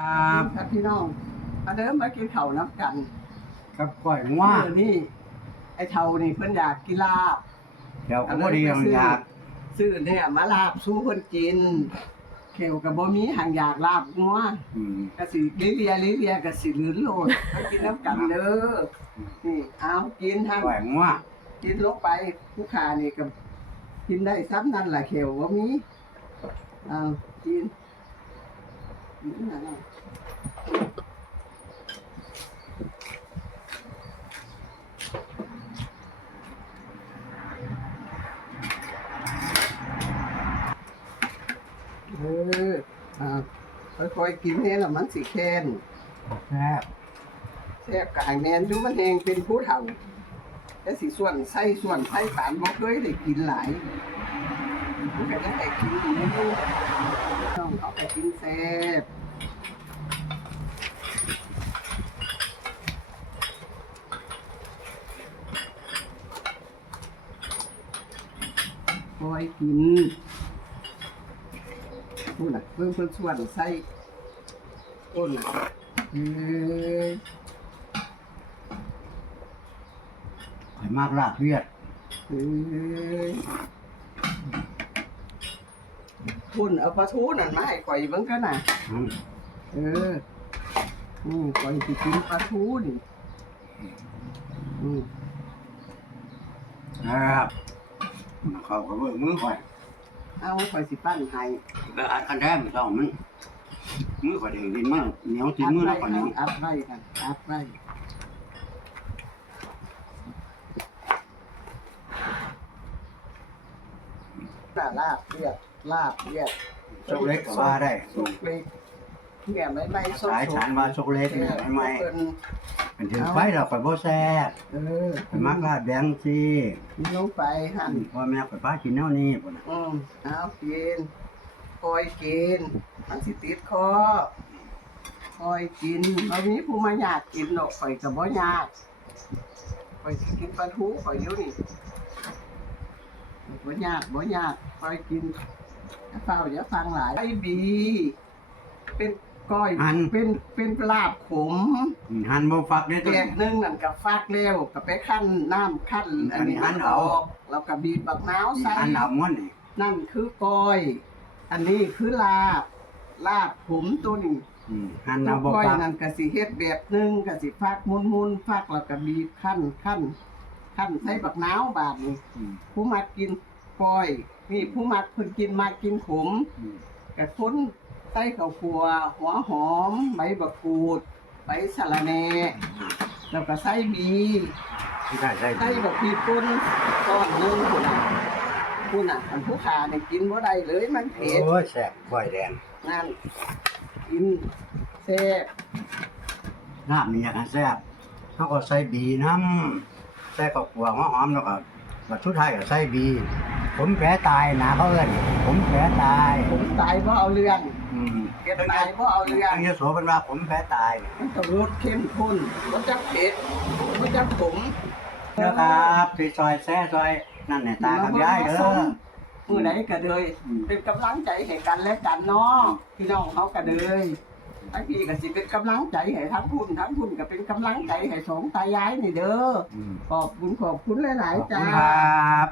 ครับครับพี่น้องมาเดิมมากินข้าวนับกันกับก้อยง่วเออนี่ ไอ้เท่านี่เพิ่นอยากกินลาบเดี๋ยวก็พอดีมันอยากซื้อเนี่ยมาลาบสู้เพิ่นกิน เขียวกับบ่มีหางอยากลาบงัวอืมกะสิลิเลียลิเลียกะสิลืนโลดมากินน้ำกันเด้อนี่เอากินทั้งก้อยง่วกินลงไปผู้ขานี่ก็กินได้ซ้ำนั่นล่ะเขียวบ่มีเอากิน กินนั่นน่ะเอออ่าค่อยๆกินเนี่ยละมันสิแค้นแซ่บแซ่บกายแมนดูมันเองเป็นผู้เฒ่าแต่สิส่วนไส้ส่วนไส้ปานบ่เคยได้กินหลายมันก็ยังได้กินอยู่ไม่รู้ ต้องเอาไปกินแซ่บคอยกินพูดน่ะเพิ่งเพิ่งส่วนไส้ต้นน่ะเอ้ยข่อยมากลาบเวียดเอ้ย คุณเอาปลาทูนั่นมาให้ข่อยเบิ่งกันน่ะอืมเออนี่ข่อยสิกินปลาทูนี่อืมครับเขาก็เบิ่งมือข่อยเอาข่อยสิปั้นให้แล้วอัดกันแท้มันต้องมันมือข่อยเด้กินมันเหนียวติดมือแล้วข่อยเหนียวอัดไว้กันอัดไว้น่าลาบเลียด ลาบเลียดชกเล็กก็ว่าได้สุกเล็กเนี่ยไม่ไม่สดสายฉันว่าชกเล็กเนี่เนี่ยยทำไมเพิ่นเป็นถึงไฟเราข่อยบ่แซ่บเออข่อยมักลาบแดงสิกินลงไปหั่นพ่อแม่ข่อยพากินแนวนี้พุ่นน่ะอืมเอากินคอยกินมันสิติดคอคอยกินบ่มีผู้มาอยากกินดอกข่อยก็บ่อยากข่อยสิกินปลาทูข่อยอยู่นี่บ่อยากบ่อยากคอยกิน อย่าเฝ้าอย่าฟังหลายไอ้บี เป็นก้อยเป็นเป็นลาบขมอืมหั่นบ่ฟักเด้อแกงนึ่งนั่นกับฟากเร็วกับไปขั้นน้ำขั้นอันนี้อัอันนเอาออกแล้วก็บีบบักน้าวใส่ อันเอาม้วนนี่นั่นคือก้อย อันนี้คือลาบ ลาบผมตัวนี้ อืมหั่นตัเอาวบ่ก้อยฟักนั่นก็สิเฮ็ดแบบหนึงก็สิฟักมุนมุนๆฟักแล้วก็บีบขั้นขั้นขั้นใส่บักน้าวบาดนี้อืมผู้มักกินก้อย นี่ผู้มักเพิ่นกินมักกินขมอืมกระทุนใส่ข้าวคั่วหัวหอมใบบักกูดใบสะระแหน่แล้วก็ใส่บีที่ได้ได้ใส่บักพีป่นก้อนหนึงพุ่นน่ะพุ่นน่ะอันผู้ขาเนี่ยกินบ่ได้เลยมันเผ็ดโอ้ยแซ่บก้อยแดงนั่นกินแซ่บน้ำมีอย่างนั้นแซ่บเขาก็ใส่บีน้ำใส่ข้าวคั่วหอมๆแล้วก็บัดทุดท้ายก็ใส่บี ผมแผลตายนะเขาเอิ้นผมแผลตาย ผมตายบ่เอาเรื่องอืมเก็บตายบ่เอาเรื่องทางยโสเป็นว่าผมแผลตายมันต้องรสเข้มข้นบ่จักเผ็ดบ่จักขมนะครับที่ซอยแซ่ซอยนั่นเนี่ยตากับยายเด้อมื้อไหนก็เลยอืมเป็นกำลังใจให้กันและกันเนาะพี่น้องเขาก็เลยทั้งพี่ก็สิเป็นกำลังใจให้ทั้งคุณทั้งคุณก็เป็นกำลังใจให้สองตายายนี่เด้ออืมขอบคุณขอบคุณหลายขอบๆคุจ้าณครับ